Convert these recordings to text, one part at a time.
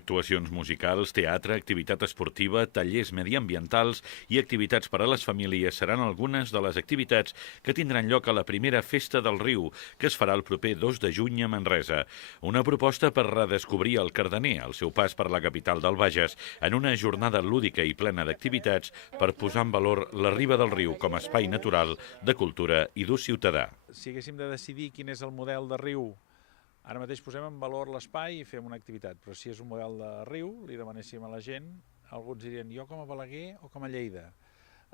Actuacions musicals, teatre, activitat esportiva, tallers mediambientals i activitats per a les famílies seran algunes de les activitats que tindran lloc a la primera Festa del Riu, que es farà el proper 2 de juny a Manresa. Una proposta per redescobrir el Cardener, al seu pas per la capital del Bages, en una jornada lúdica i plena d'activitats per posar en valor la riba del riu com a espai natural de cultura i d'ús ciutadà. Si haguéssim de decidir quin és el model de riu, ara mateix posem en valor l'espai i fem una activitat, però si és un model de riu, li demanéssim a la gent, alguns dirien jo com a Balaguer o com a Lleida,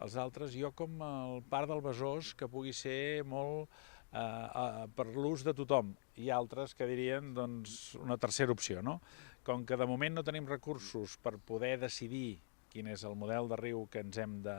els altres jo com el Parc del Besòs, que pugui ser molt per l'ús de tothom, i altres que dirien doncs, una tercera opció, no? Com que de moment no tenim recursos per poder decidir quin és el model de riu que ens hem de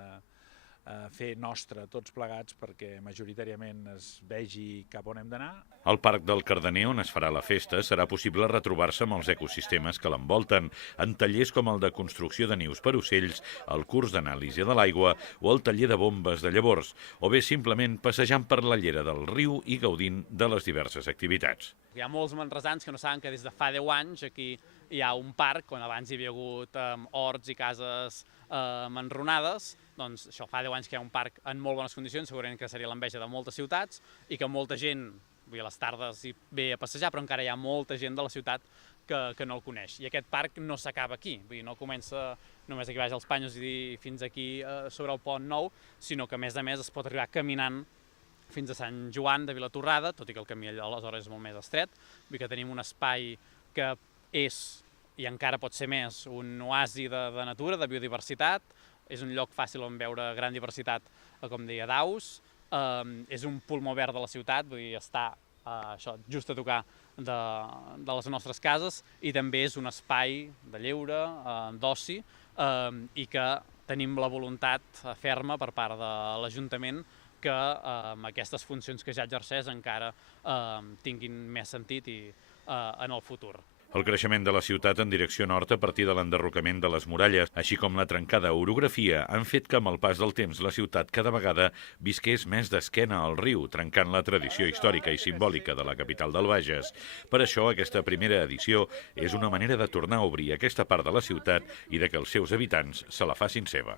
fer nostre tots plegats perquè majoritàriament es vegi cap on hem d'anar. Al Parc del Cardener, on es farà la festa, serà possible retrobar-se amb els ecosistemes que l'envolten, en tallers com el de construcció de nius per ocells, el curs d'anàlisi de l'aigua o el taller de bombes de llavors, o bé simplement passejant per la llera del riu i gaudint de les diverses activitats. Hi ha molts manresans que no saben que des de fa 10 anys aquí hi ha un parc on abans hi havia hagut horts i cases enrunades. Doncs això, fa 10 anys que hi ha un parc en molt bones condicions, segurament que seria l'enveja de moltes ciutats i que molta gent, a les tardes hi ve a passejar, però encara hi ha molta gent de la ciutat que no el coneix. I aquest parc no s'acaba aquí, vull dir, no comença només aquí baix als Panyos i fins aquí sobre el Pont Nou, sinó que a més es pot arribar caminant fins a Sant Joan de Vilatorrada, tot i que el camí aleshores és molt més estret. Vull dir que tenim un espai que és, i encara pot ser més, un oasi de natura, de biodiversitat. És un lloc fàcil on veure gran diversitat, com deia, d'aus. És un pulmó verd de la ciutat, vull dir, està just a tocar de les nostres cases, i també és un espai de lleure, d'oci, i que tenim la voluntat ferma per part de l'Ajuntament que aquestes funcions que ja exerceix encara tinguin més sentit en el futur. El creixement de la ciutat en direcció nord a partir de l'enderrocament de les muralles, així com la trencada orografia, han fet que amb el pas del temps la ciutat cada vegada visqués més d'esquena al riu, trencant la tradició històrica i simbòlica de la capital del Bages. Per això, aquesta primera edició és una manera de tornar a obrir aquesta part de la ciutat i de que els seus habitants se la facin seva.